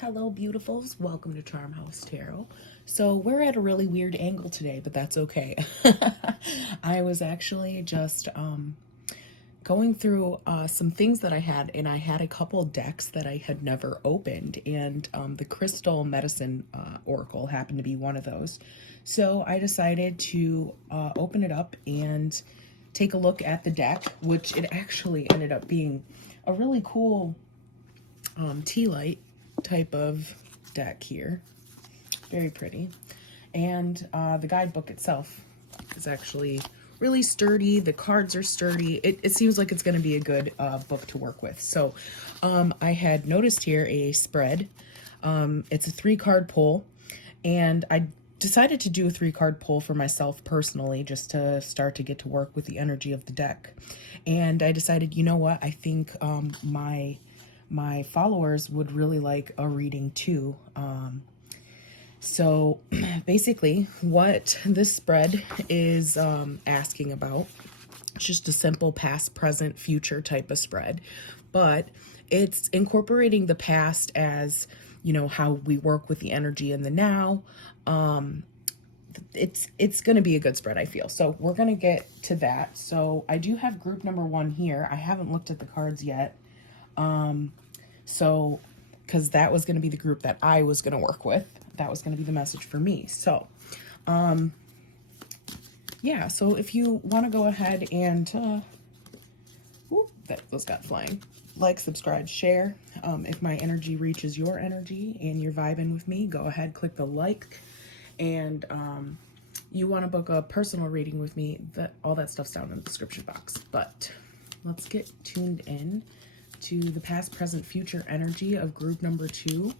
Hello, beautifuls. Welcome to Charmhousetarot. So we're at a really weird angle today, but that's okay. I was actually just going through some things that I had, and I had a couple decks that I had never opened, and the Crystal Medicine Oracle happened to be one of those. So I decided to open it up and take a look at the deck, which it actually ended up being a really cool tea light type of deck here. Very pretty. And the guidebook itself is actually really sturdy. The cards are sturdy. It seems like it's going to be a good book to work with. So I had noticed here a spread. It's a 3-card pull, and I decided to do a 3-card pull for myself personally, just to start to get to work with the energy of the deck. And I decided, you know what, I think my followers would really like a reading too. So basically what this spread is asking about, it's just a simple past, present, future type of spread, but it's incorporating the past as, you know, how we work with the energy in the now. It's going to be a good spread, I feel. So we're going to get to that. So I do have group number 1 here. I haven't looked at the cards yet. So, because that was going to be the group that I was going to work with. That was going to be the message for me. So, yeah, so if you want to go ahead and, those got flying. Like, subscribe, share. If my energy reaches your energy and you're vibing with me, go ahead, click the like. And you want to book a personal reading with me, all that stuff's down in the description box. But let's get tuned in to the past, present, future energy of group number 2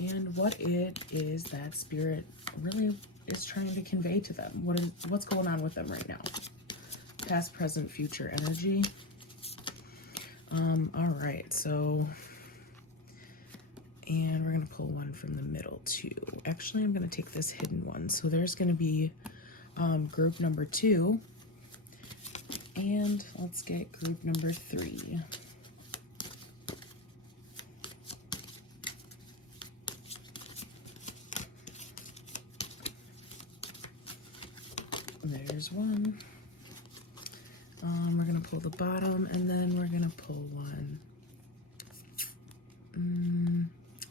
and what it is that spirit really is trying to convey to them. What's going on with them right now? Past, present, future energy. All right, so, and we're going to pull one from the middle too. Actually, I'm going to take this hidden one. So there's going to be group number 2, and let's get group number 3. There's one. We're going to pull the bottom, and then we're going to pull one.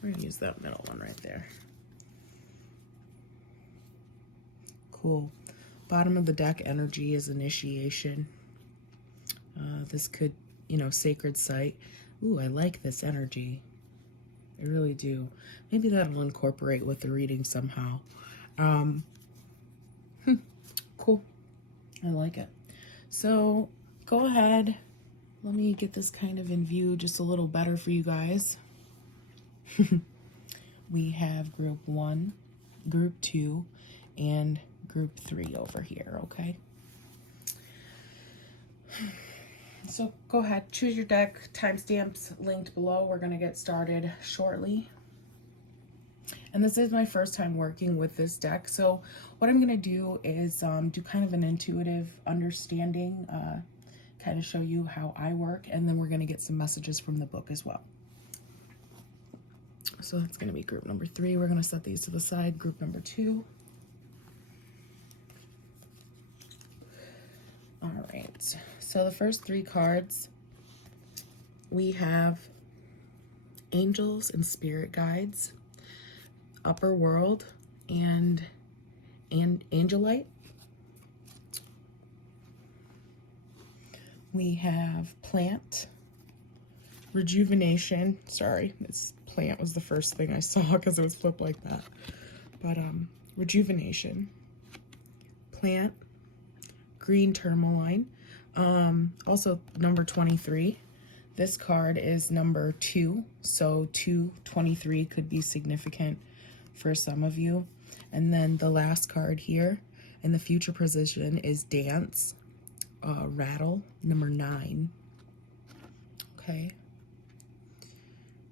We're going to use that middle one right there. Cool. Bottom of the deck energy is initiation. This could, you know, sacred site. Ooh, I like this energy. I really do. Maybe that'll incorporate with the reading somehow. Cool. I like it. So go ahead. Let me get this kind of in view just a little better for you guys. We have group 1, group 2, and group 3 over here, okay? So go ahead, choose your deck, timestamps linked below. We're going to get started shortly. And this is my first time working with this deck. So what I'm going to do is do kind of an intuitive understanding, kind of show you how I work, and then we're going to get some messages from the book as well. So that's going to be group number 3. We're going to set these to the side. Group number 2. All right. So the first 3 cards, we have angels and spirit guides, upper world, and angelite. We have plant, rejuvenation. Sorry, this plant was the first thing I saw because it was flipped like that. But rejuvenation, plant, green tourmaline. Also number 23. This card is number 2, so 223 could be significant for some of you. And then the last card here in the future position is dance, rattle, number 9. Okay.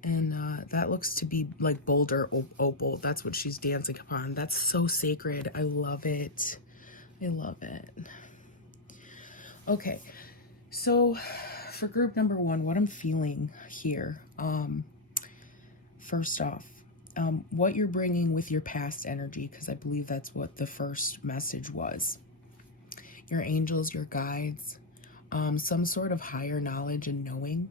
And that looks to be like boulder opal. That's what she's dancing upon. That's so sacred. I love it. I love it. Okay, so for group number 1, what I'm feeling here, first off, what you're bringing with your past energy, because I believe that's what the first message was. Your angels, your guides, some sort of higher knowledge and knowing.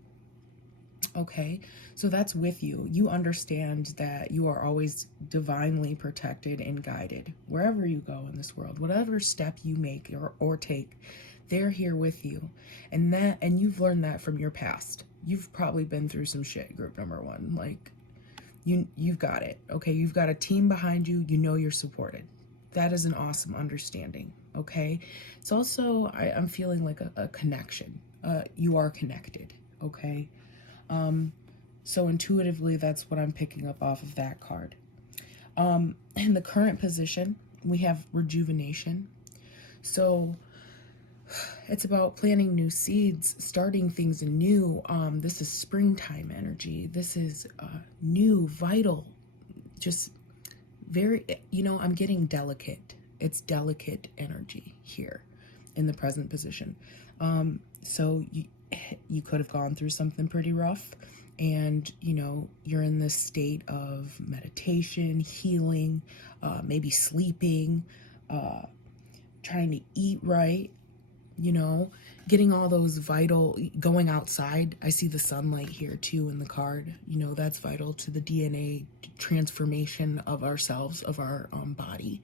Okay, so that's with you. You understand that you are always divinely protected and guided wherever you go in this world, whatever step you make or take, they're here with you. And you've learned that from your past. You've probably been through some shit, group number one. Like, you've got it. Okay, you've got a team behind you. You know you're supported. That is an awesome understanding. Okay, it's also, I'm feeling like a connection. You are connected. Okay. So intuitively, that's what I'm picking up off of that card. In the current position, we have rejuvenation. So it's about planting new seeds, starting things anew. This is springtime energy. This is new, vital, just very, I'm getting delicate. It's delicate energy here in the present position. So you could have gone through something pretty rough, and you're in this state of meditation, healing, maybe sleeping, trying to eat right, getting all those vital, going outside. I see the sunlight here too in the card. That's vital to the DNA transformation of ourselves, of our body,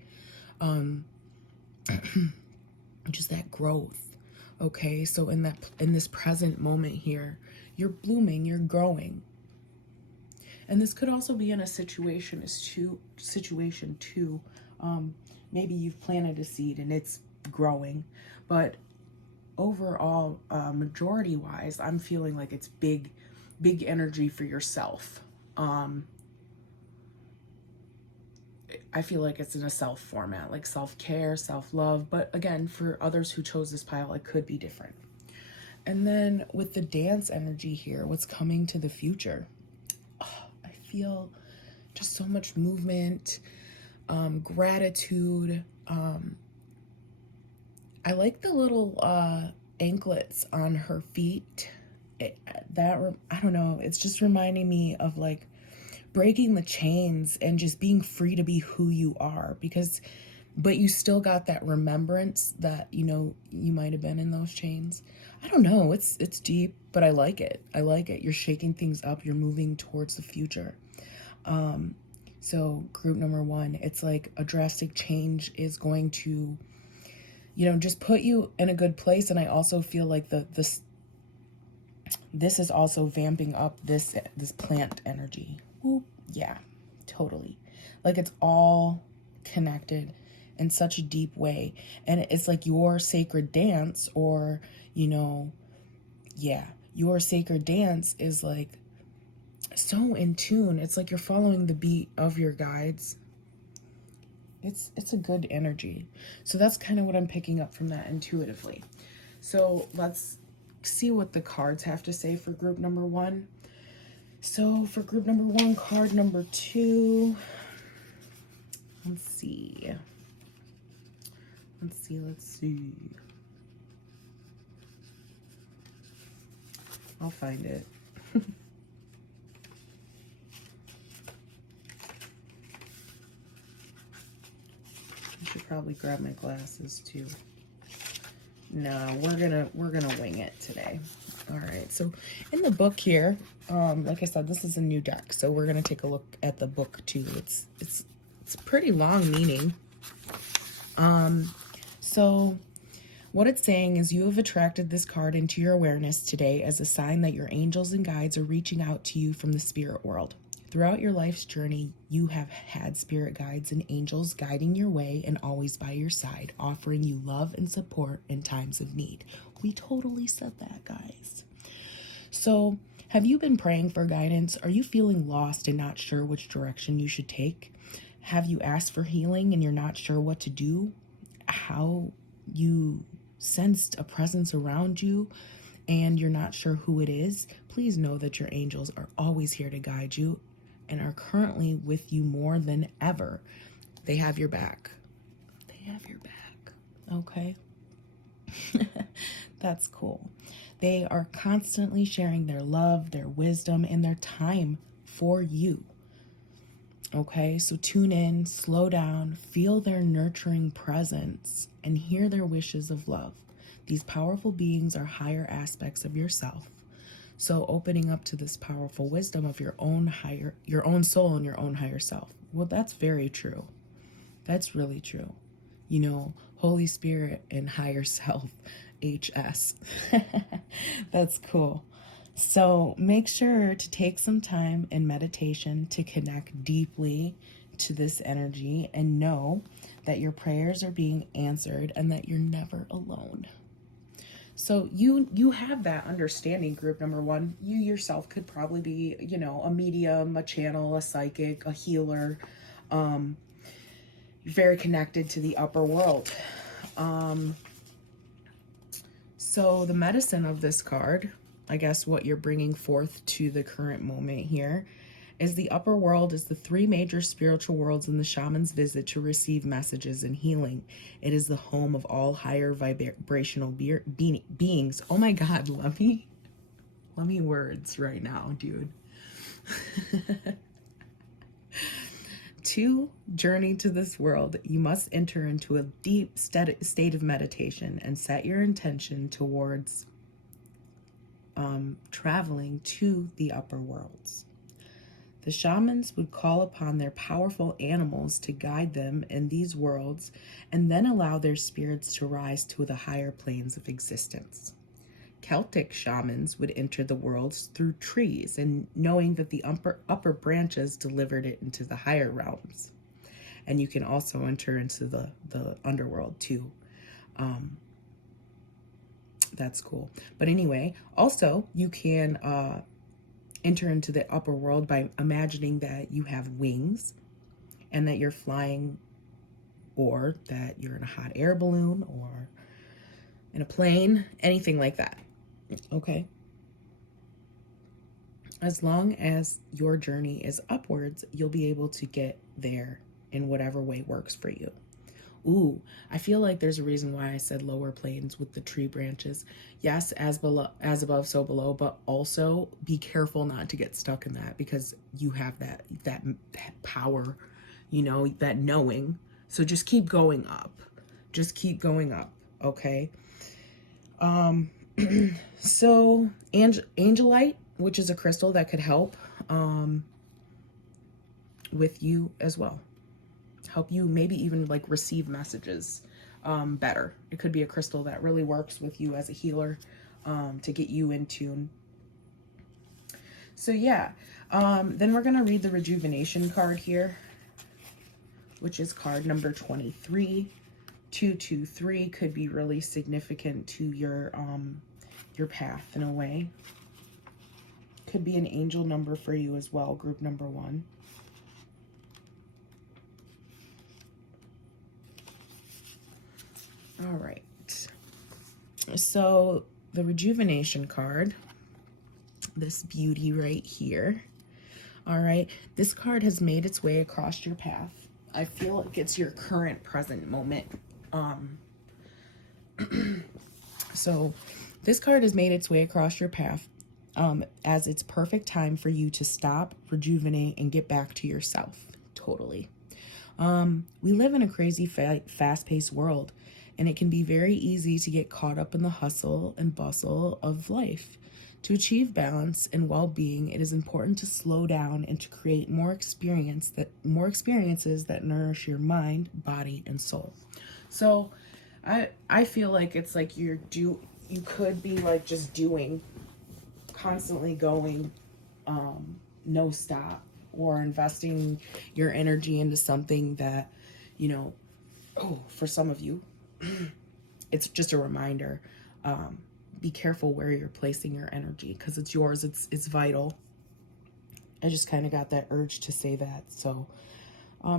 just that growth. Okay, so in this present moment here, you're blooming, you're growing. And this could also be in a situation too. Maybe you've planted a seed and it's growing, but overall, majority wise, I'm feeling like it's big energy for yourself. I feel like it's in a self format, like self-care, self-love. But again, for others who chose this pile, it could be different. And then with the dance energy here, what's coming to the future? Oh, I feel just so much movement, gratitude. I like the little anklets on her feet. I don't know, it's just reminding me of like breaking the chains and just being free to be who you are, but you still got that remembrance that you might have been in those chains. I don't know, it's deep, but I like it. You're shaking things up, you're moving towards the future. So group number one, it's like a drastic change is going to just put you in a good place. And I also feel like this is also vamping up this plant energy. Ooh, yeah, totally. Like it's all connected in such a deep way. And it's like your sacred dance, or, your sacred dance is like so in tune. It's like you're following the beat of your guides. It's a good energy. So that's kind of what I'm picking up from that intuitively. So let's see what the cards have to say for group number one. So for group number one, card number two, let's see. I'll find it. I should probably grab my glasses too. No, we're gonna wing it today. All right, so in the book here, like I said, this is a new deck, so we're gonna take a look at the book too. It's pretty long meaning. So what it's saying is you have attracted this card into your awareness today as a sign that your angels and guides are reaching out to you from the spirit world. Throughout your life's journey, you have had spirit guides and angels guiding your way and always by your side, offering you love and support in times of need. We totally said that, guys. So, have you been praying for guidance? Are you feeling lost and not sure which direction you should take? Have you asked for healing and you're not sure what to do? How you sensed a presence around you and you're not sure who it is? Please know that your angels are always here to guide you and are currently with you more than ever. They have your back. Okay? That's cool. They are constantly sharing their love, their wisdom, and their time for you. Okay, so tune in, slow down, feel their nurturing presence, and hear their wishes of love. These powerful beings are higher aspects of yourself. So opening up to this powerful wisdom of your own soul and your own higher self. Well, that's very true. That's really true. You know, Holy Spirit and higher self, HS. That's cool. So make sure to take some time in meditation to connect deeply to this energy and know that your prayers are being answered and that you're never alone. So you have that understanding, group number one. You yourself could probably be, you know, a medium, a channel, a psychic, a healer. You're very connected to the upper world. So the medicine of this card, I guess what you're bringing forth to the current moment here, is the upper world is the three major spiritual worlds in the shaman's visit to receive messages and healing. It is the home of all higher vibrational beings. Oh my God, let me words right now, dude. To journey to this world, you must enter into a deep state of meditation and set your intention towards traveling to the upper worlds. The shamans would call upon their powerful animals to guide them in these worlds and then allow their spirits to rise to the higher planes of existence. Celtic shamans would enter the worlds through trees and knowing that the upper branches delivered it into the higher realms. And you can also enter into the underworld too. That's cool. But anyway, also you can enter into the upper world by imagining that you have wings and that you're flying, or that you're in a hot air balloon or in a plane, anything like that. Okay. As long as your journey is upwards, you'll be able to get there in whatever way works for you. Ooh, I feel like there's a reason why I said lower planes with the tree branches. Yes, as above, so below, but also be careful not to get stuck in that, because you have that power, you know, that knowing. So just keep going up. Just keep going up, okay? So angelite, which is a crystal that could help with you as well. Help you maybe even like receive messages better. It could be a crystal that really works with you as a healer to get you in tune. So yeah, then we're gonna read the Rejuvenation card here, which is card number 23. 223 could be really significant to your path in a way. Could be an angel number for you as well, group number 1. All right, so the Rejuvenation card, this beauty right here. All right, this card has made its way across your path. I feel like it's your current present moment. So this card has made its way across your path as it's perfect time for you to stop, rejuvenate, and get back to yourself. Totally. We live in a crazy fast-paced world, and it can be very easy to get caught up in the hustle and bustle of life. To achieve balance and well-being, it is important to slow down and to create more experiences that nourish your mind, body, and soul. So I feel like it's like you could be like just doing, constantly going, no stop, or investing your energy into something that, you know, for some of you, it's just a reminder. Be careful where you're placing your energy, because it's yours. It's vital. I just kind of got that urge to say that. So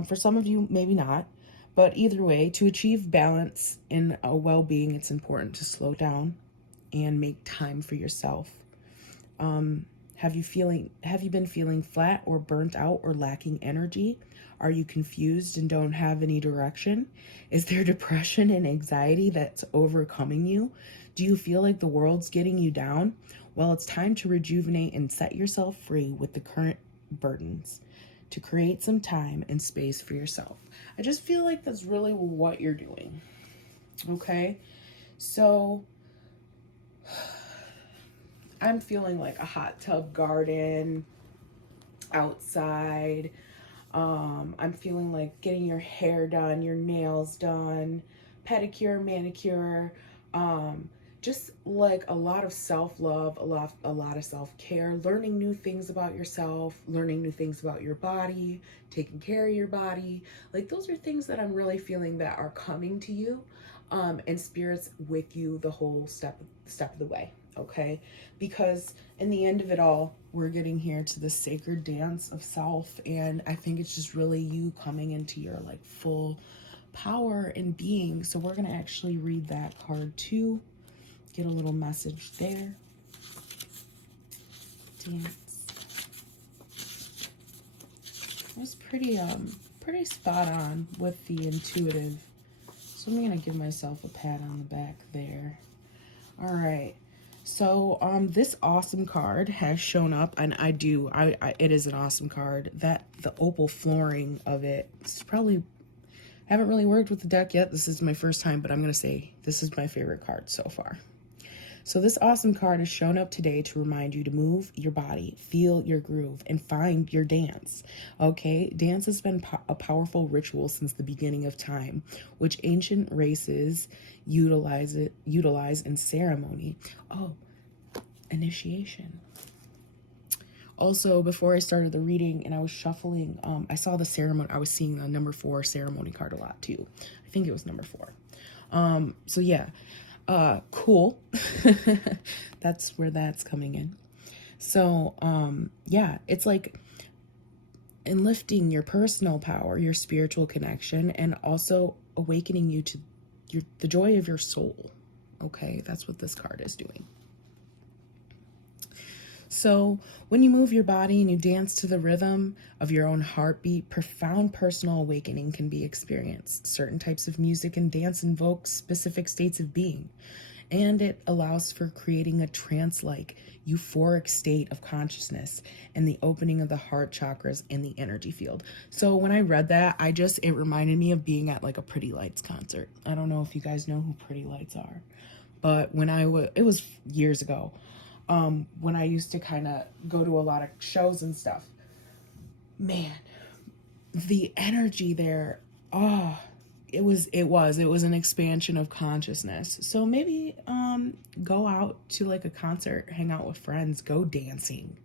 for some of you, maybe not. But either way, to achieve balance in a well-being, it's important to slow down and make time for yourself. Have you been feeling flat or burnt out or lacking energy? Are you confused and don't have any direction? Is there depression and anxiety that's overcoming you? Do you feel like the world's getting you down? Well, it's time to rejuvenate and set yourself free with the current burdens. to create some time and space for yourself. I just feel like that's really what you're doing. Okay? So I'm feeling like a hot tub garden outside. I'm feeling like getting your hair done, your nails done, pedicure, manicure, just like a lot of self-love, a lot of self-care, learning new things about yourself, learning new things about your body, taking care of your body. Like those are things that I'm really feeling that are coming to you, and spirit's with you the whole step of the way. Okay, because in the end of it all, we're getting here to the sacred dance of self, and I think it's just really you coming into your like full power and being. So we're gonna actually read that card too, get a little message there. Dance. It was pretty spot on with the intuitive, so I'm gonna give myself a pat on the back there. All right. So this awesome card has shown up, and it is an awesome card. That the opal flooring of it is probably, haven't really worked with the deck yet. This is my first time, but I'm gonna say this is my favorite card so far. So this awesome card has shown up today to remind you to move your body, feel your groove, and find your dance. Okay, dance has been a powerful ritual since the beginning of time, which ancient races utilize in ceremony. Oh, initiation. Also, before I started the reading and I was shuffling, I saw the ceremony. I was seeing the number 4 ceremony card a lot too. I think it was number 4. So yeah. Cool. That's where that's coming in. So, yeah, it's like enlifting your personal power, your spiritual connection, and also awakening you to the joy of your soul. Okay, that's what this card is doing. So when you move your body and you dance to the rhythm of your own heartbeat, profound personal awakening can be experienced. Certain types of music and dance invoke specific states of being, and it allows for creating a trance-like, euphoric state of consciousness and the opening of the heart chakras in the energy field. So when I read that, it reminded me of being at like a Pretty Lights concert. I don't know if you guys know who Pretty Lights are, but it was years ago. When I used to kind of go to a lot of shows and stuff, man, the energy there, it was an expansion of consciousness. So maybe, go out to like a concert, hang out with friends, go dancing.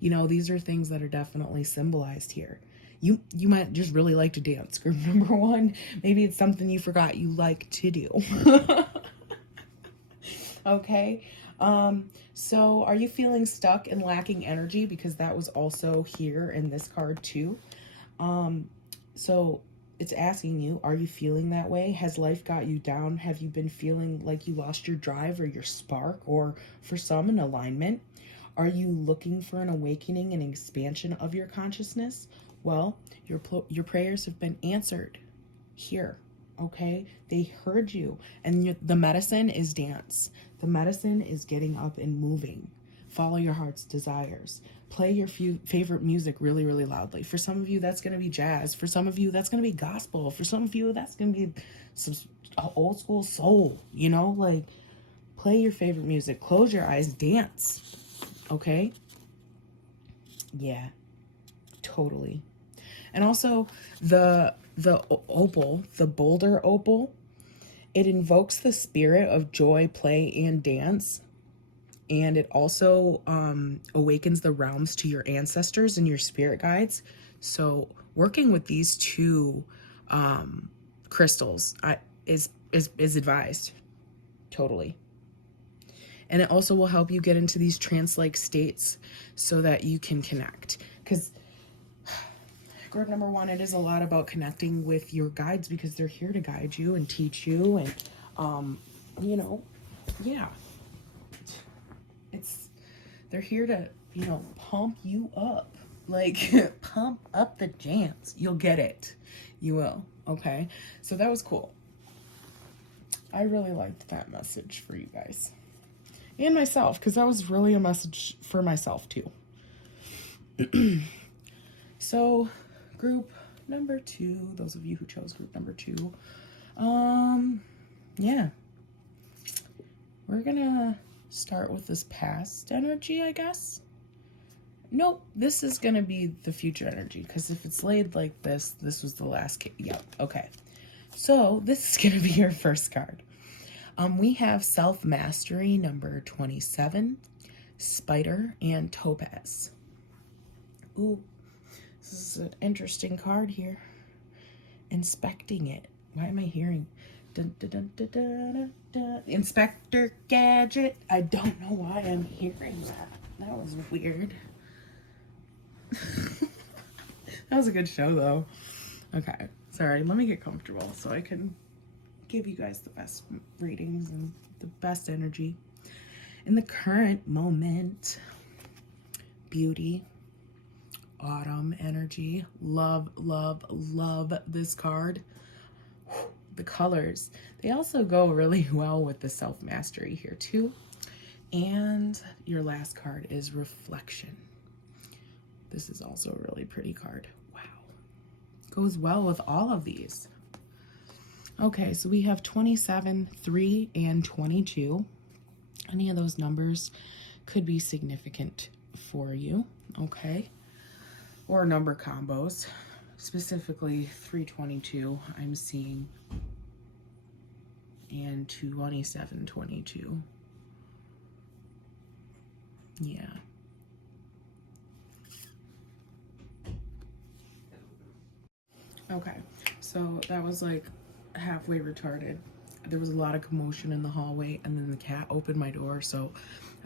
You know, these are things that are definitely symbolized here. You might just really like to dance. Group number 1, maybe it's something you forgot you like to do. Okay. So are you feeling stuck and lacking energy? Because that was also here in this card too. So it's asking you, are you feeling that way? Has life got you down? Have you been feeling like you lost your drive or your spark, or for some, an alignment? Are you looking for an awakening and expansion of your consciousness? Well, your prayers have been answered here. Okay, they heard you, and the medicine is dance. The medicine is getting up and moving. Follow your heart's desires. Play your favorite music really, really loudly. For some of you, that's going to be jazz. For some of you, that's going to be gospel. For some of you, that's going to be some old school soul. You know, like, play your favorite music. Close your eyes. Dance. Okay? Yeah, totally. And also, the opal, the boulder opal, it invokes the spirit of joy, play, and dance. And it also awakens the realms to your ancestors and your spirit guides. So working with these two crystals is advised. Totally. And it also will help you get into these trance-like states so that you can connect. Because group number 1, it is a lot about connecting with your guides, because they're here to guide you and teach you, and you know, yeah, they're here to, you know, pump you up, like pump up the jams. You'll get it. You will. Okay, so that was cool. I really liked that message for you guys and myself, because that was really a message for myself too. So group number 2, those of you who chose group number 2, yeah, we're gonna start with this past energy, I guess. Nope, this is gonna be the future energy, because if it's laid like this was the last case. Yep, okay. So this is gonna be your first card. We have self-mastery number 27, spider, and topaz. Ooh, this is an interesting card here. Inspecting it. Why am I hearing dun, dun, dun, dun, dun, dun, dun. Inspector Gadget? I don't know why I'm hearing that. That was weird. That was a good show though. Okay, sorry, let me get comfortable so I can give you guys the best readings and the best energy. In the current moment, beauty, autumn energy. Love, love, love this card. The colors, they also go really well with the self-mastery here too. And your last card is reflection. This is also a really pretty card. Wow. Goes well with all of these. Okay, so we have 27, 3, and 22. Any of those numbers could be significant for you, okay? Or number combos. Specifically 322 I'm seeing, and 2722. Yeah. Okay, so that was like halfway retarded. There was a lot of commotion in the hallway, and then the cat opened my door, so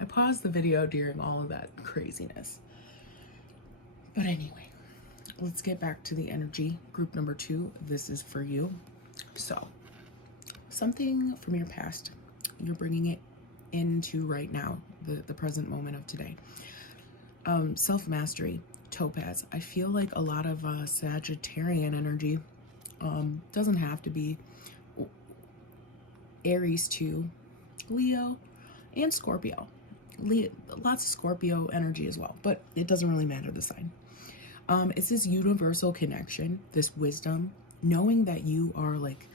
I paused the video during all of that craziness. But anyway, let's get back to the energy. Group number 2, this is for you. So, something from your past, you're bringing it into right now, the present moment of today. Self-mastery, topaz. I feel like a lot of Sagittarian energy, doesn't have to be. Aries too, Leo, and Scorpio. Lots of Scorpio energy as well, but it doesn't really matter the sign. It's this universal connection, this wisdom, knowing that you are like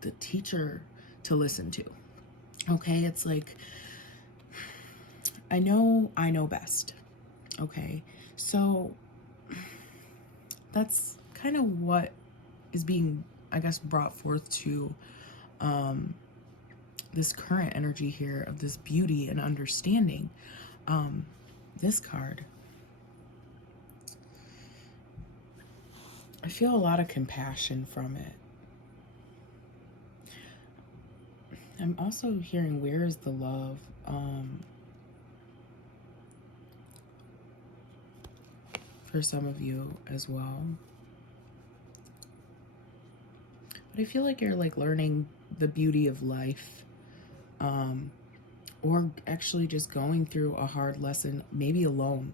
the teacher to listen to. Okay, it's like, I know best. Okay, so that's kind of what is being, I guess, brought forth to this current energy here of this beauty and understanding. This card, I feel a lot of compassion from it. I'm also hearing, where is the love? For some of you as well. But I feel like you're like learning the beauty of life, or actually just going through a hard lesson, maybe alone.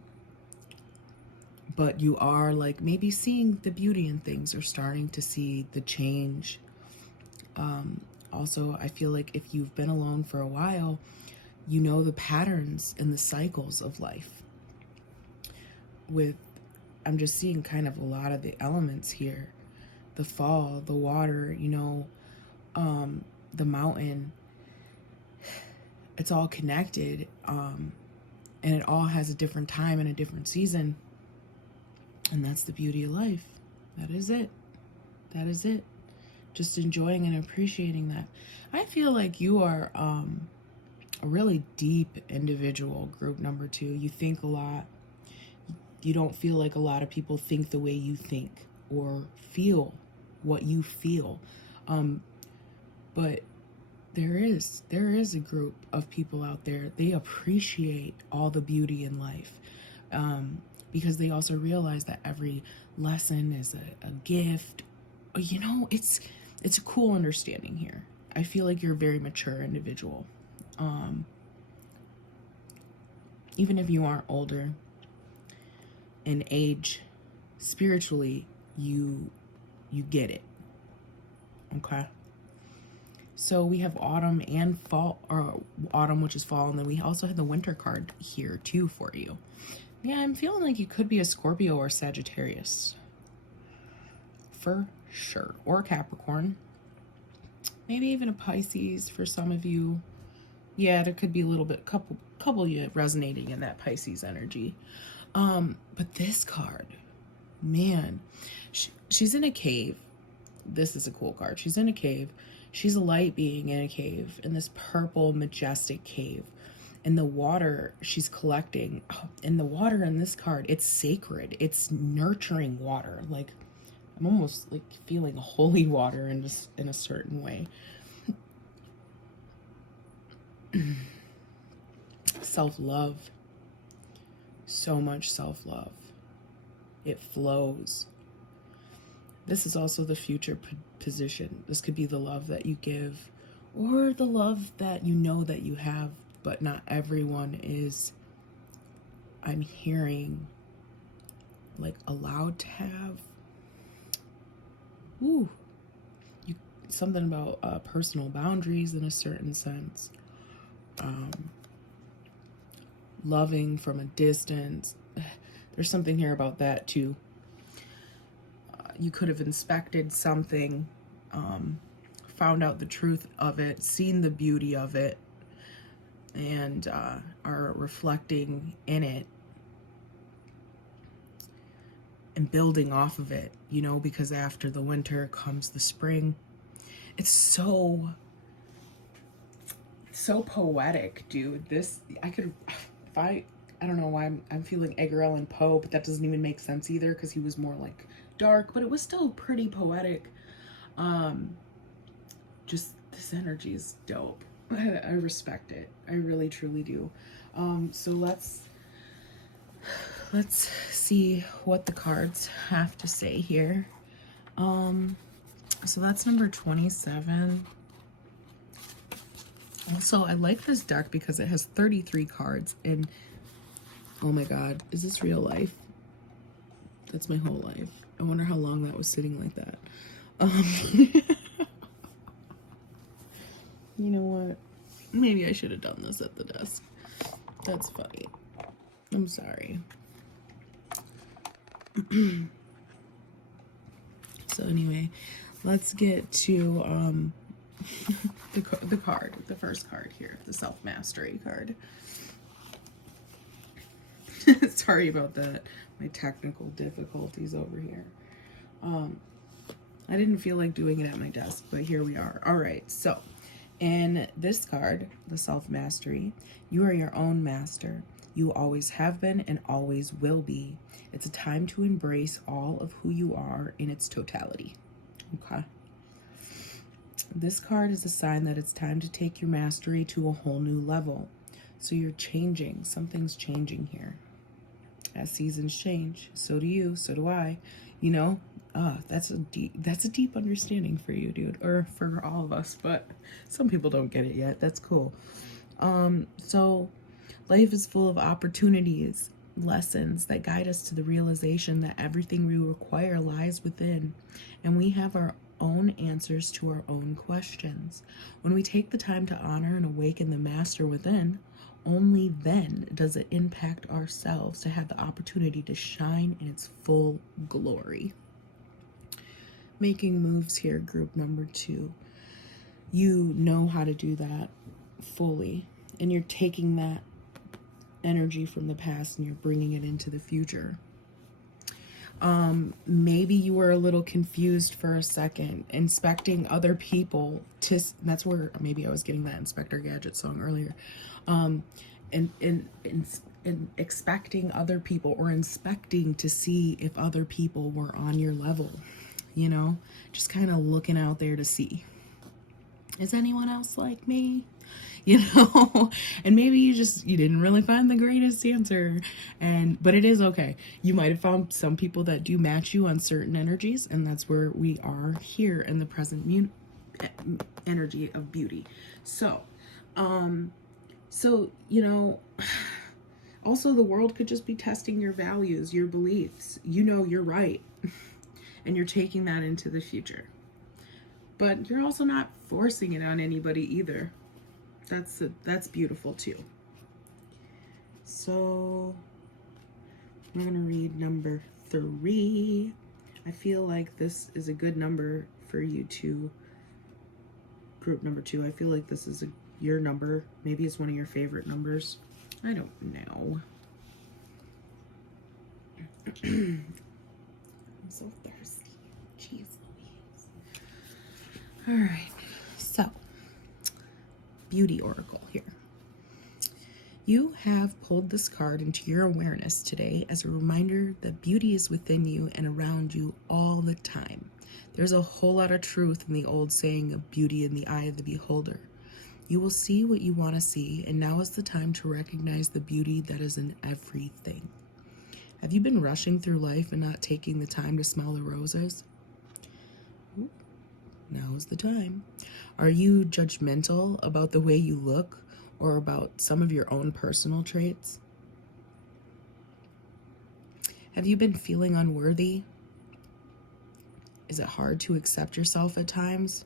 But you are like maybe seeing the beauty in things, or starting to see the change. Also, I feel like if you've been alone for a while, you know the patterns and the cycles of life. I'm just seeing kind of a lot of the elements here. The fall, the water, the mountain. It's all connected, and it all has a different time and a different season. And that's the beauty of life. That is it. That is it. Just enjoying and appreciating that. I feel like you are a really deep individual, group number 2. You think a lot. You don't feel like a lot of people think the way you think or feel what you feel. But there is a group of people out there, they appreciate all the beauty in life, because they also realize that every lesson is a gift. It's a cool understanding here. I feel like you're a very mature individual. Even if you aren't older in age, spiritually, you get it. Okay? So we have autumn and fall, or autumn, which is fall, and then we also have the winter card here too for you. Yeah, I'm feeling like you could be a Scorpio or Sagittarius. For sure. Or a Capricorn. Maybe even a Pisces for some of you. Yeah, there could be a little bit, couple of you resonating in that Pisces energy. But this card, man, she's in a cave. This is a cool card. She's in a cave. She's a light being in a cave, in this purple, majestic cave. And the water she's collecting, and the water in this card, it's sacred. It's nurturing water. Like, I'm almost like feeling holy water in a certain way. Self-love. So much self-love. It flows. This is also the future position. This could be the love that you give, or the love that you know that you have, but not everyone is, I'm hearing, like, allowed to have. Ooh. Something about personal boundaries in a certain sense. Loving from a distance. There's something here about that too. You could have inspected something, found out the truth of it, seen the beauty of it, and are reflecting in it and building off of it, you know, because after the winter comes the spring. It's so poetic, dude. This, I could, if I don't know why I'm feeling Edgar Allan Poe, but that doesn't even make sense either, because he was more like dark, but it was still pretty poetic. Just this energy is dope. I respect it. I really truly do. So let's see what the cards have to say here. So that's number 27. Also, I like this deck because it has 33 cards, and oh my god, is this real life? That's my whole life. I wonder how long that was sitting like that. You know what? Maybe I should have done this at the desk. That's funny. I'm sorry. So anyway, let's get to the card, the first card here, the self-mastery card. Sorry about that, my technical difficulties over here. I didn't feel like doing it at my desk, but here we are. All right, so in this card, the self-mastery, you are your own master. You always have been and always will be. It's a time to embrace all of who you are in its totality. Okay. This card is a sign that it's time to take your mastery to a whole new level. So you're changing. Something's changing here. As seasons change, so do you, so do I. You know, that's a deep understanding for you, dude, or for all of us, but some people don't get it yet. That's cool. So life is full of opportunities, lessons that guide us to the realization that everything we require lies within, and we have our own answers to our own questions. When we take the time to honor and awaken the master within, only then does it impact ourselves to have the opportunity to shine in its full glory. Making moves here, group number 2. You know how to do that fully, and you're taking that energy from the past and you're bringing it into the future. Maybe you were a little confused for a second, inspecting other people that's where maybe I was getting that Inspector Gadget song earlier. And expecting other people, or inspecting to see if other people were on your level, you know, just kind of looking out there to see, is anyone else like me? You know, and maybe you didn't really find the greatest answer, but it is okay. You might have found some people that do match you on certain energies, and that's where we are here in the present energy of beauty. So, you know, also the world could just be testing your values, your beliefs. You know you're right, and you're taking that into the future. But you're also not forcing it on anybody either. That's beautiful too. So We're going to read number 3. I feel like this is a good number for you to, group number 2. I feel like this is your number. Maybe it's one of your favorite numbers. I don't know. I'm so thirsty. Jeez Louise. All right. So, Beauty Oracle here. You have pulled this card into your awareness today as a reminder that beauty is within you and around you all the time. There's a whole lot of truth in the old saying of beauty in the eye of the beholder. You will see what you want to see, and now is the time to recognize the beauty that is in everything. Have you been rushing through life and not taking the time to smell the roses? Now is the time. Are you judgmental about the way you look or about some of your own personal traits? Have you been feeling unworthy? Is it hard to accept yourself at times?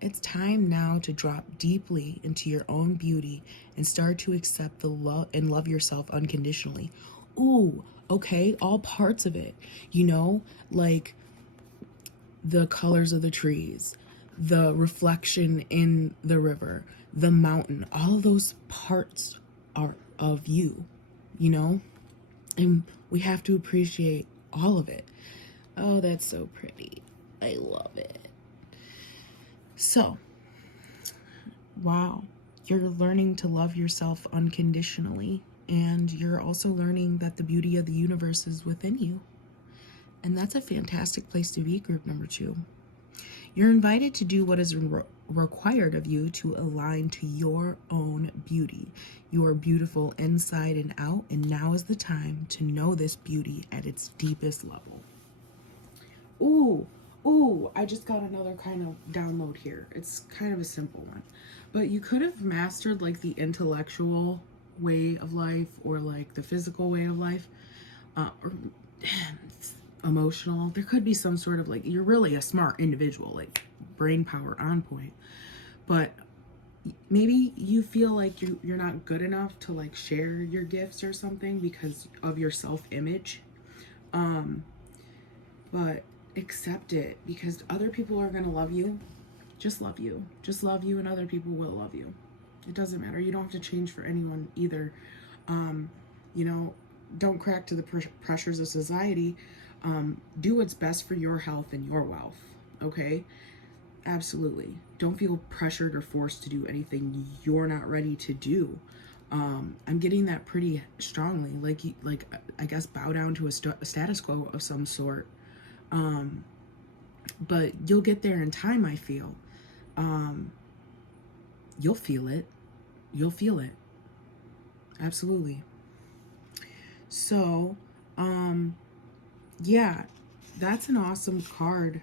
It's time now to drop deeply into your own beauty and start to accept the love and love yourself unconditionally. Ooh, okay, all parts of it. You know, like the colors of the trees, the reflection in the river, the mountain, all of those parts are of you, you know? And we have to appreciate all of it. Oh, that's so pretty. I love it. So, wow, you're learning to love yourself unconditionally, and you're also learning that the beauty of the universe is within you. And that's a fantastic place to be, group number 2. You're invited to do what is required of you to align to your own beauty. You are beautiful inside and out, and now is the time to know this beauty at its deepest level. Ooh, I just got another kind of download here. It's kind of a simple one. But you could have mastered like the intellectual way of life or like the physical way of life. Or emotional. There could be some sort of like, you're really a smart individual, like brain power on point. But maybe you feel like you're not good enough to like share your gifts or something because of your self-image. But accept it, because other people are going to love you. Just love you. Just love you, and other people will love you. It doesn't matter. You don't have to change for anyone either. You know, don't crack to the pressures of society. Do what's best for your health and your wealth. Okay? Absolutely. Don't feel pressured or forced to do anything you're not ready to do. I'm getting that pretty strongly. Like I guess bow down to a status quo of some sort. But you'll get there in time, I feel. You'll feel it. You'll feel it. Absolutely. So, yeah, that's an awesome card.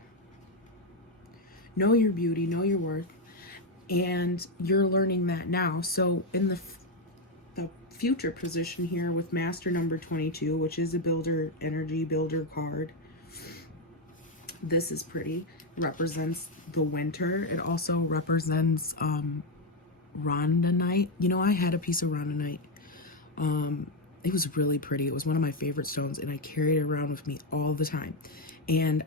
Know your beauty, know your worth, and you're learning that now. So in the future position here with Master number 22, which is a builder energy, builder card. This is pretty. It represents the winter. It also represents rhodonite. You know, I had a piece of rhodonite. It was really pretty. It was one of my favorite stones, and I carried it around with me all the time. And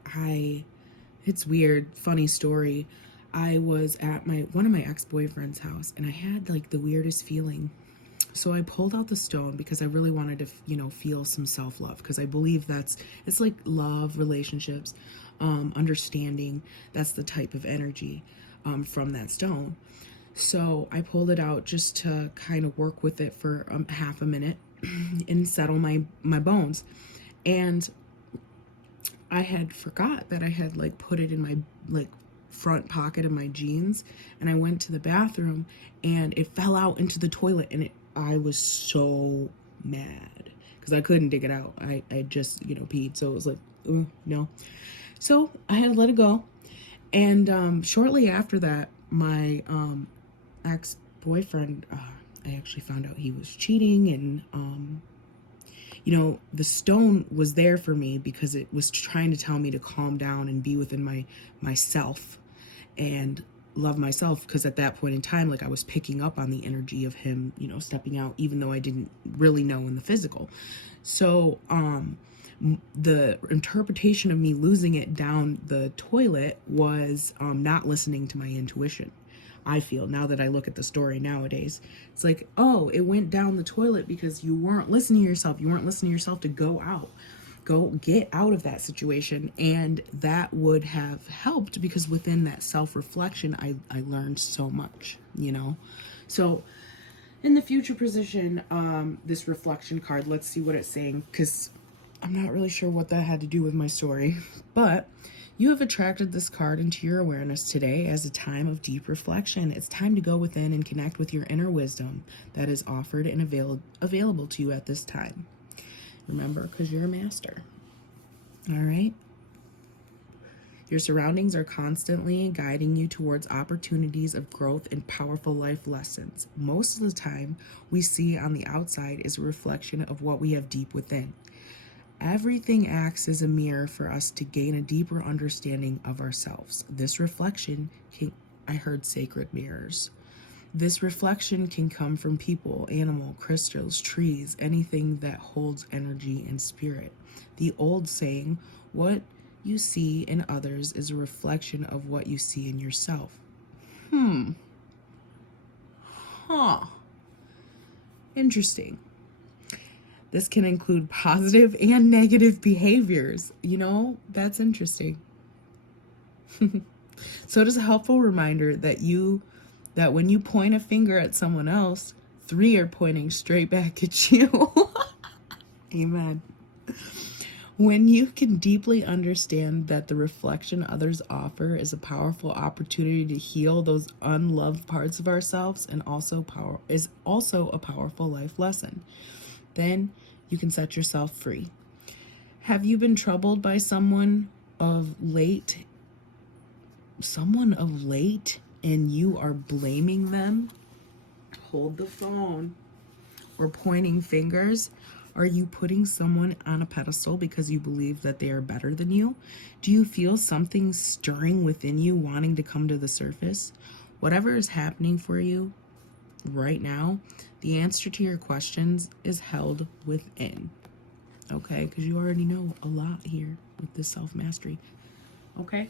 it's weird, funny story. I was at one of my ex-boyfriend's house, and I had like the weirdest feeling. So I pulled out the stone because I really wanted to, you know, feel some self-love, because I believe it's like love, relationships, understanding. That's the type of energy from that stone. So I pulled it out just to kind of work with it for half a minute and settle my bones. And I had forgot that I had like put it in my like front pocket of my jeans, and I went to the bathroom and it fell out into the toilet, and I was so mad because I couldn't dig it out. I just, you know, peed, so it was like, no. So I had to let it go. And shortly after that, my ex-boyfriend, I actually found out he was cheating, and you know, the stone was there for me because it was trying to tell me to calm down and be within myself. And love myself, because at that point in time, like, I was picking up on the energy of him, you know, stepping out, even though I didn't really know in the physical. So the interpretation of me losing it down the toilet was not listening to my intuition. I feel, now that I look at the story nowadays, it's like, oh, it went down the toilet because you weren't listening to yourself. You weren't listening to yourself to go get out of that situation. And that would have helped, because within that self-reflection, I learned so much, you know. So in the future position, this reflection card, let's see what it's saying, because I'm not really sure what that had to do with my story. But you have attracted this card into your awareness today as a time of deep reflection. It's time to go within and connect with your inner wisdom that is offered and available to you at this time. Remember, because you're a master. All right? Your surroundings are constantly guiding you towards opportunities of growth and powerful life lessons. Most of the time, we see on the outside is a reflection of what we have deep within. Everything acts as a mirror for us to gain a deeper understanding of ourselves. This reflection I heard sacred mirrors. This reflection can come from people, animal, crystals, trees, anything that holds energy and spirit. The old saying, what you see in others is a reflection of what you see in yourself. Interesting. This can include positive and negative behaviors. You know, that's interesting. So it is a helpful reminder that when you point a finger at someone else, 3 are pointing straight back at you. Amen. When you can deeply understand that the reflection others offer is a powerful opportunity to heal those unloved parts of ourselves, and is also a powerful life lesson, then you can set yourself free. Have you been troubled by someone of late, and you are blaming them? Hold the phone. Or pointing fingers? Are you putting someone on a pedestal because you believe that they are better than you? Do you feel something stirring within you wanting to come to the surface? Whatever is happening for you right now, the answer to your questions is held within. Okay? Because you already know a lot here with this self-mastery. Okay?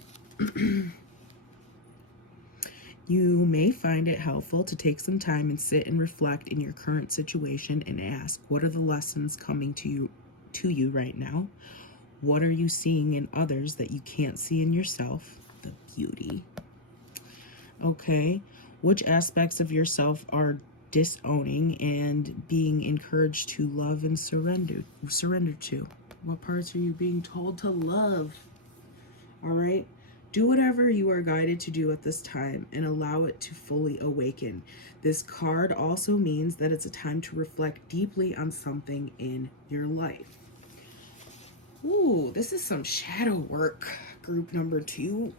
You may find it helpful to take some time and sit and reflect in your current situation and ask, what are the lessons coming to you right now? What are you seeing in others that you can't see in yourself? The beauty. Okay. Which aspects of yourself are disowning and being encouraged to love and surrender to? What parts are you being told to love? All right. Do whatever you are guided to do at this time and allow it to fully awaken. This card also means that it's a time to reflect deeply on something in your life. Ooh, this is some shadow work, group number 2.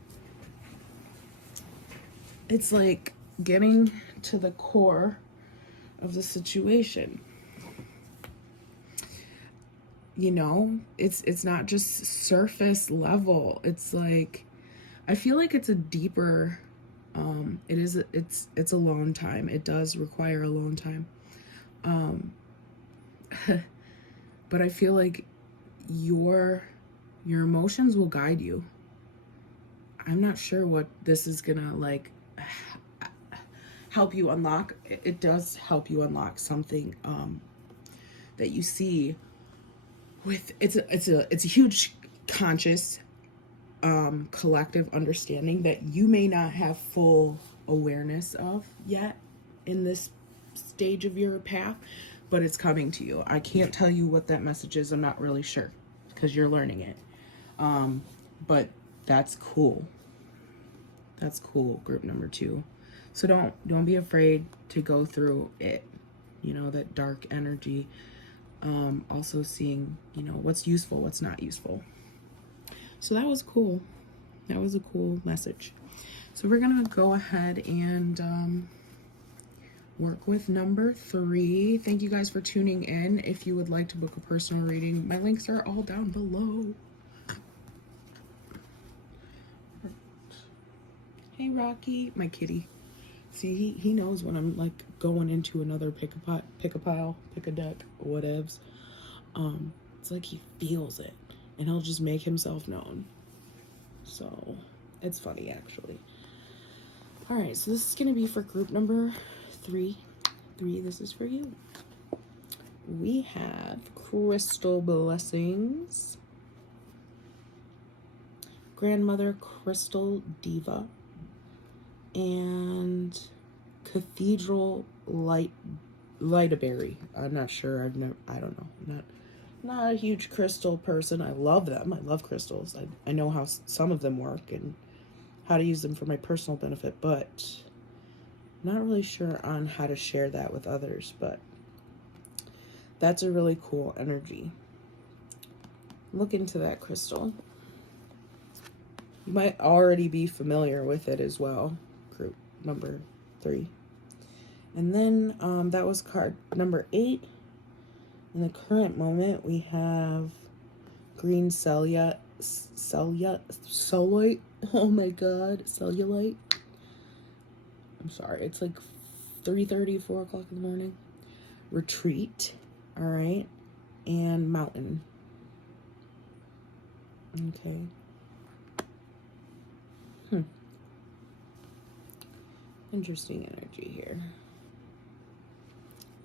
It's like getting to the core of the situation. You know, it's not just surface level. It's like, I feel like it's a deeper, it's a long time. It does require a long time. But I feel like your emotions will guide you. I'm not sure what this is gonna like help you unlock. It does help you unlock something that you see with it's a huge conscious collective understanding that you may not have full awareness of yet in this stage of your path, but it's coming to you. I can't tell you what that message is. I'm not really sure because you're learning it. But that's cool. That's cool, group number 2. So don't be afraid to go through it. You know, that dark energy. Also seeing, you know, what's useful, what's not useful. So that was cool. That was a cool message. So we're going to go ahead and work with number 3. Thank you guys for tuning in. If you would like to book a personal reading, my links are all down below. Hey, Rocky, my kitty. See, he knows when I'm like going into another pick a pile, pick a deck, whatevs. It's like he feels it, and he'll just make himself known. So it's funny, actually. All right, so this is gonna be for group number 3. This is for you. We have Crystal Blessings, Grandmother Crystal Diva, and Cathedral Lightaberry. I'm not sure. I don't know. Not a huge crystal person. I love them. I love crystals. I know how some of them work and how to use them for my personal benefit, but not really sure on how to share that with others. But that's a really cool energy. Look into that crystal. You might already be familiar with it as well. Group number 3. And then that was card number 8. In the current moment, we have green cellulite. Oh my god, cellulite. I'm sorry, it's like 3:30, 4 o'clock in the morning. Retreat, all right, and mountain. Okay. Interesting energy here.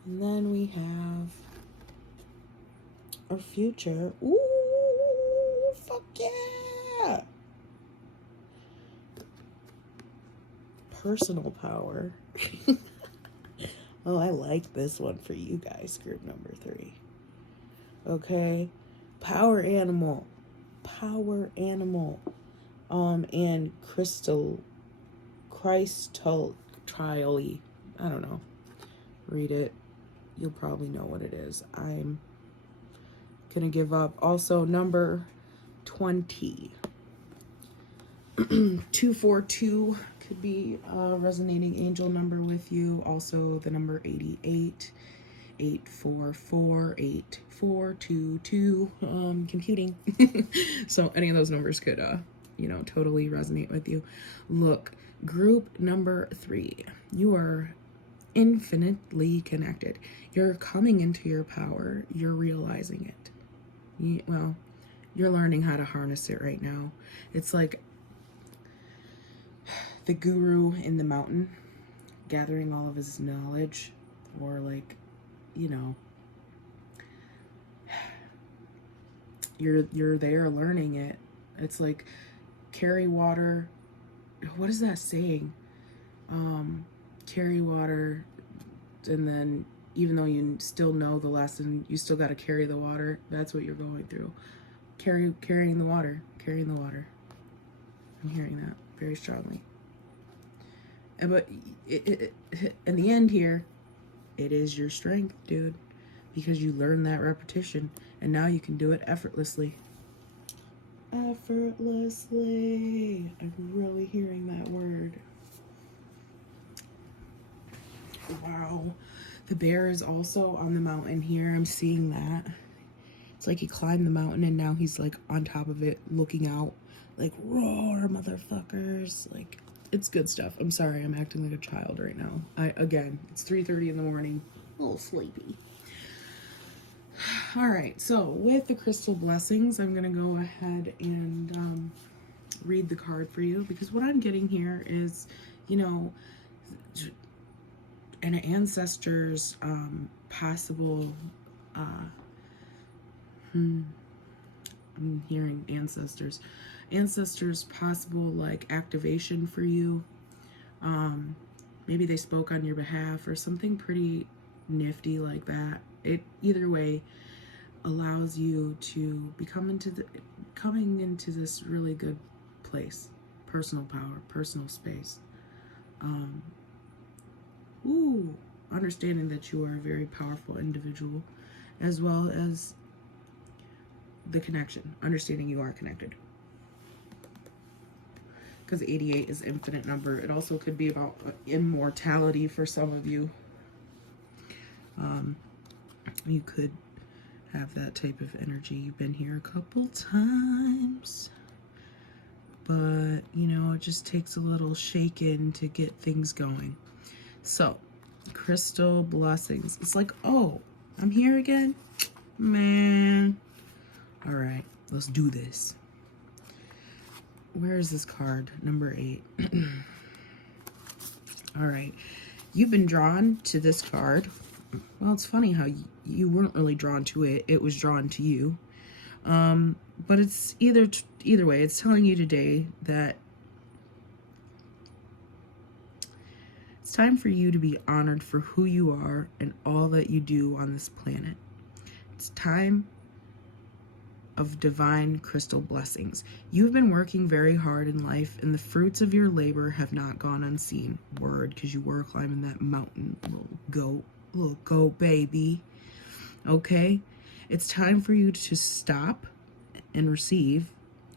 And then we have our future. Ooh, fuck yeah! Personal power. Oh, I like this one for you guys, group number 3. Okay. Power animal. And crystal trially. I don't know. Read it. You'll probably know what it is. I'm gonna give up. Also, number 20. 242 could be a resonating angel number with you. Also, the number 88. 844, 8422, computing. So any of those numbers could, totally resonate with you. Look, group number 3, you are infinitely connected. You're coming into your power. You're realizing it. You're learning how to harness it right now. It's like the guru in the mountain gathering all of his knowledge, or like, you're there learning it. It's like carry water. What is that saying? Carry water, and then even though you still know the lesson, you still got to carry the water. That's what you're going through. Carrying the water. I'm hearing that very strongly. But in the end here, it is your strength, dude, because you learned that repetition, and now you can do it effortlessly. Effortlessly. I'm really hearing that word. Wow. The bear is also on the mountain here. I'm seeing that. It's like he climbed the mountain and now he's like on top of it looking out like, roar, motherfuckers. Like, it's good stuff. I'm sorry, I'm acting like a child right now. It's 3:30 in the morning. A little sleepy. All right, so with the crystal blessings, I'm gonna go ahead and read the card for you, because what I'm getting here is, an ancestor's possible. I'm hearing ancestors possible like activation for you. Maybe they spoke on your behalf or something pretty nifty like that. It either way allows you to coming into this really good place, personal power, personal space. Understanding that you are a very powerful individual, as well as the connection, understanding you are connected. Because 88 is infinite number. It also could be about immortality for some of you. You could have that type of energy. You've been here a couple times. but you know, it just takes a little shaking to get things going. So, crystal blessings. It's like, oh, I'm here again? Man. All right, let's do this. Where is this card? Number 8. All right, you've been drawn to this card. Well, it's funny how you weren't really drawn to it. It was drawn to you. But it's either way, it's telling you today that it's time for you to be honored for who you are and all that you do on this planet. It's time of divine crystal blessings. You've been working very hard in life, and the fruits of your labor have not gone unseen. Word, because you were climbing that mountain, little goat baby. Okay? It's time for you to stop and receive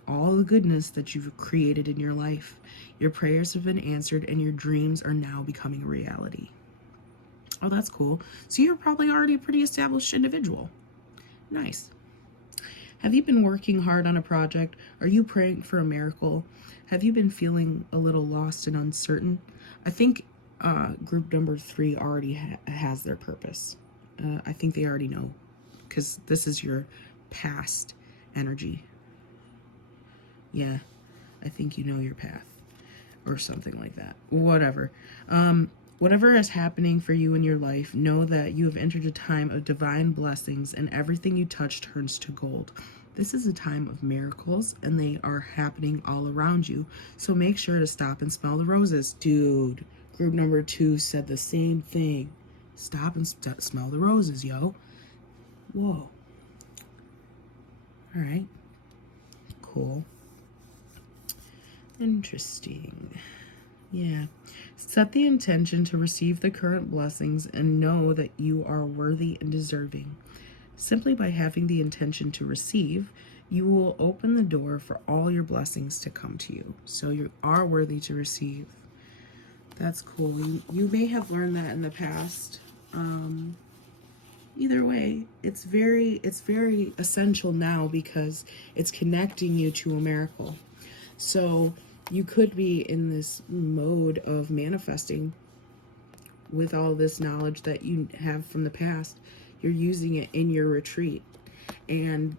all the goodness that you've created in your life. Your prayers have been answered, and your dreams are now becoming a reality. Oh, that's cool. So you're probably already a pretty established individual. Nice. Have you been working hard on a project? Are you praying for a miracle? Have you been feeling a little lost and uncertain? I think group number 3 already has their purpose. I think they already know, because this is your past energy. Yeah, I think you know your path or something like that. Whatever. Whatever is happening for you in your life, know that you have entered a time of divine blessings, and everything you touch turns to gold. This is a time of miracles, and they are happening all around you. So make sure to stop and smell the roses. Dude, group number 2 said the same thing. Stop and smell the roses, yo. Whoa. All right. Cool. Interesting. Yeah. Set the intention to receive the current blessings and know that you are worthy and deserving. Simply by having the intention to receive, you will open the door for all your blessings to come to you. So you are worthy to receive. That's cool. You may have learned that in the past. Either way, it's very essential now, because it's connecting you to a miracle. So you could be in this mode of manifesting with all this knowledge that you have from the past. You're using it in your retreat, and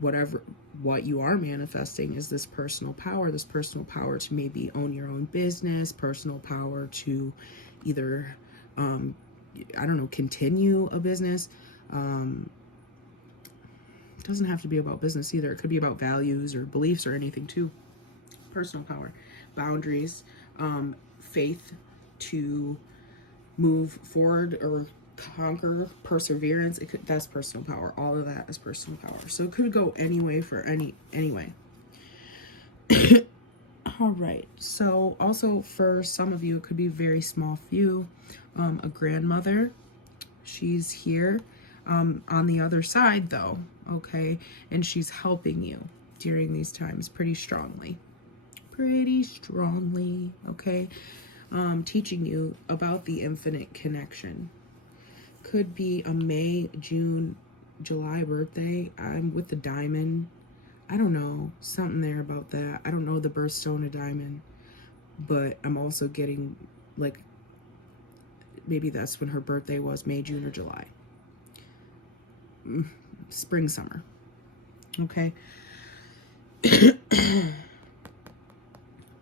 what you are manifesting is this personal power to maybe own your own business, personal power to either continue a business. It doesn't have to be about business either. It could be about values or beliefs or anything too. Personal power, boundaries, faith to move forward or conquer, perseverance. That's personal power. All of that is personal power. So it could go anyway for anyway. All right. So also for some of you, it could be very small few. A grandmother, she's here on the other side though, okay? And she's helping you during these times pretty strongly, okay? Teaching you about the infinite connection. Could be a May, June, July birthday. I'm with the diamond. I don't know, something there about that. I don't know the birthstone of diamond, but I'm also getting like, maybe that's when her birthday was, May, June, or July. Spring, summer. Okay.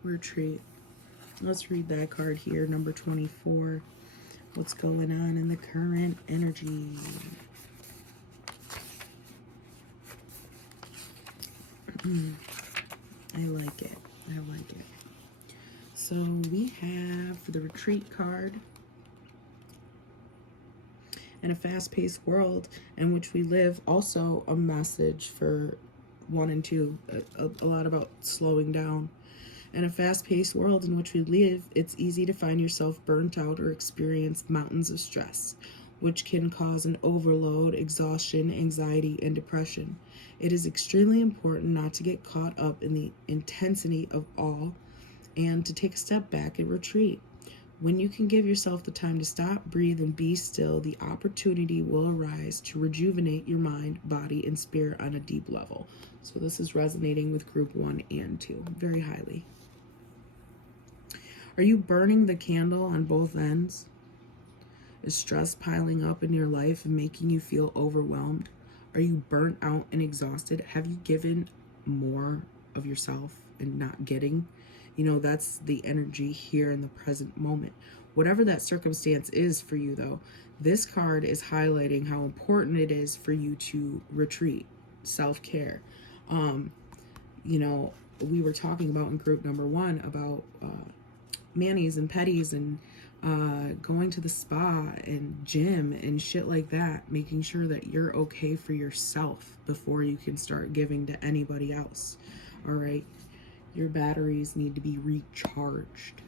Retreat. Let's read that card here, number 24. What's going on in the current energy? I like it. So we have the retreat card. In a fast-paced world in which we live, also a message for 1 and 2, a lot about slowing down. In a fast-paced world in which we live, it's easy to find yourself burnt out or experience mountains of stress, which can cause an overload, exhaustion, anxiety, and depression. It is extremely important not to get caught up in the intensity of all and to take a step back and retreat. When you can give yourself the time to stop, breathe, and be still, the opportunity will arise to rejuvenate your mind, body, and spirit on a deep level. So this is resonating with group 1 and 2 very highly. Are you burning the candle on both ends? Is stress piling up in your life and making you feel overwhelmed? Are you burnt out and exhausted? Have you given more of yourself and not getting? You know, that's the energy here in the present moment. Whatever that circumstance is for you, though, this card is highlighting how important it is for you to retreat, self-care. You know, we were talking about in group number 1 about manis and petties and going to the spa and gym and shit like that, making sure that you're okay for yourself before you can start giving to anybody else. All right, your batteries need to be recharged.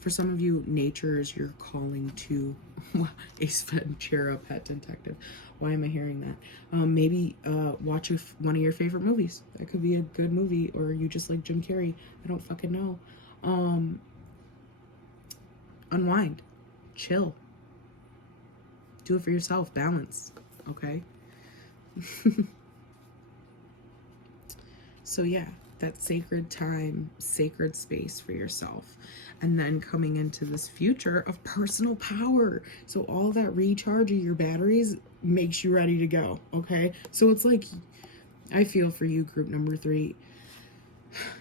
For some of you, nature is your calling to Ace Ventura, Pet Detective. Why am I hearing that? Maybe watch one of your favorite movies. That could be a good movie, or you just like Jim Carrey. I don't fucking know. Unwind, chill, do it for yourself, balance, okay? So yeah, that sacred time, sacred space for yourself, and then coming into this future of personal power. So all that recharge of your batteries makes you ready to go, okay? So it's like, I feel for you, group number 3.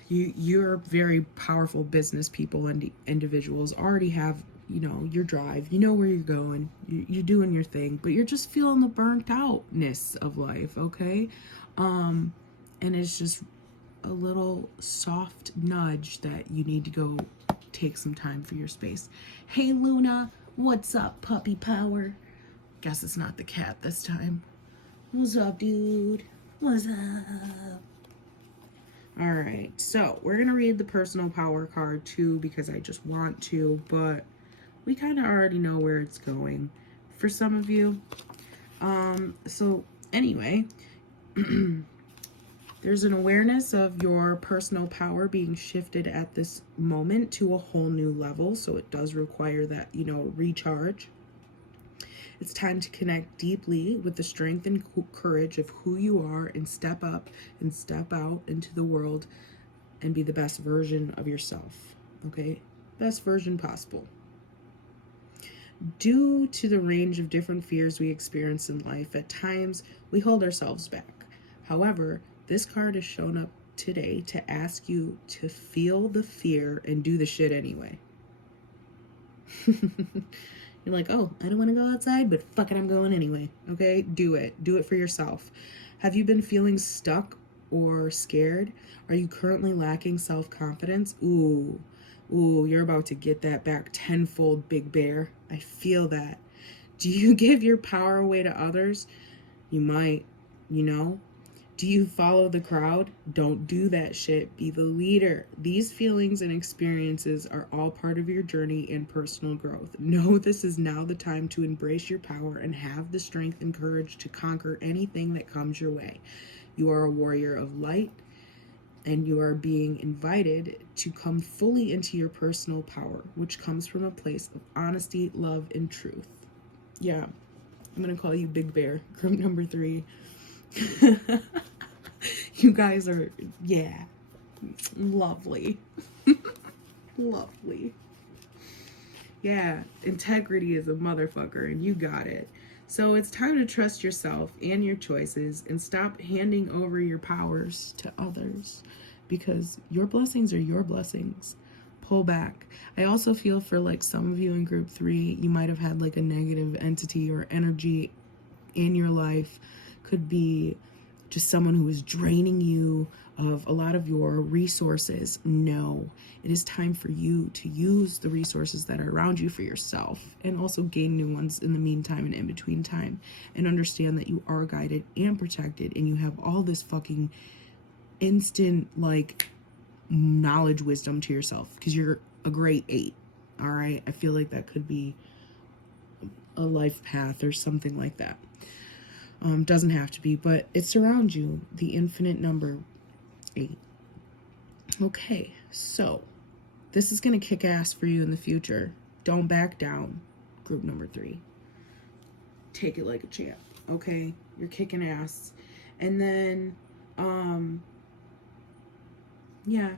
You're very powerful business people and individuals, already have, you know, your drive, you know where you're going, you're doing your thing, but you're just feeling the burnt outness of life, okay? And it's just a little soft nudge that you need to go take some time for your space. Hey Luna, what's up, puppy power? Guess it's not the cat this time. What's up, dude? What's up? All right, so we're gonna read the personal power card too because I just want to, but we kind of already know where it's going for some of you. So anyway, there's an awareness of your personal power being shifted at this moment to a whole new level. So it does require that, you know, recharge. It's time to connect deeply with the strength and courage of who you are and step up and step out into the world and be the best version of yourself, okay? Best version possible. Due to the range of different fears we experience in life, at times we hold ourselves back. However, this card has shown up today to ask you to feel the fear and do the shit anyway. You're like, oh, I don't want to go outside, but fuck it, I'm going anyway. Okay, do it. Do it for yourself. Have you been feeling stuck or scared? Are you currently lacking self-confidence? Ooh, you're about to get that back tenfold, big bear. I feel that. Do you give your power away to others? You might, you know. Do you follow the crowd? Don't do that shit. Be the leader. These feelings and experiences are all part of your journey and personal growth. Know this is now the time to embrace your power and have the strength and courage to conquer anything that comes your way. You are a warrior of light, and you are being invited to come fully into your personal power, which comes from a place of honesty, love, and truth. Yeah, I'm going to call you Big Bear, group number 3. You guys are, yeah, lovely. Lovely. Yeah, integrity is a motherfucker, and you got it. So it's time to trust yourself and your choices and stop handing over your powers to others, because your blessings are your blessings. Pull back. I also feel for like some of you in group 3, you might have had like a negative entity or energy in your life. Could be just someone who is draining you of a lot of your resources. No, it is time for you to use the resources that are around you for yourself, and also gain new ones in the meantime and in between time, and understand that you are guided and protected, and you have all this fucking instant like knowledge, wisdom to yourself, because you're a great 8. All right, I feel like that could be a life path or something like that. Doesn't have to be, but it surrounds you, the infinite number 8. Okay, so this is going to kick ass for you in the future. Don't back down, group number 3. Take it like a champ, okay? You're kicking ass, And then, yeah,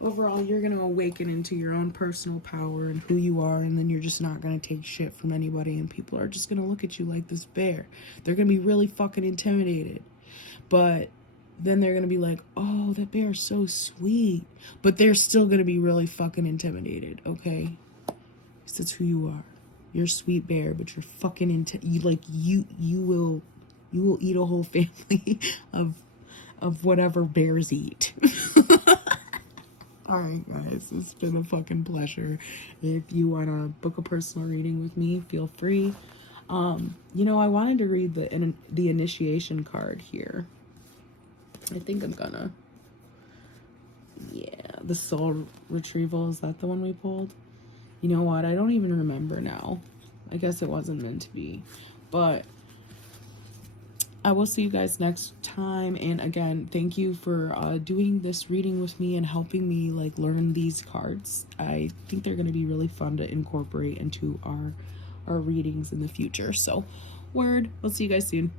overall, you're going to awaken into your own personal power and who you are, and then you're just not going to take shit from anybody, and people are just going to look at you like this bear. They're going to be really fucking intimidated. But then they're going to be like, oh, that bear is so sweet. But they're still going to be really fucking intimidated, okay? Because that's who you are. You're a sweet bear, but you're fucking you will eat a whole family of whatever bears eat. Alright guys, it's been a fucking pleasure. If you want to book a personal reading with me, feel free. You know, I wanted to read the initiation card here. I think I'm gonna. Yeah, the soul retrieval, is that the one we pulled? You know what, I don't even remember now. I guess it wasn't meant to be. But I will see you guys next time. And again, thank you for doing this reading with me and helping me like learn these cards. I think they're going to be really fun to incorporate into our readings in the future. So, word. We'll see you guys soon.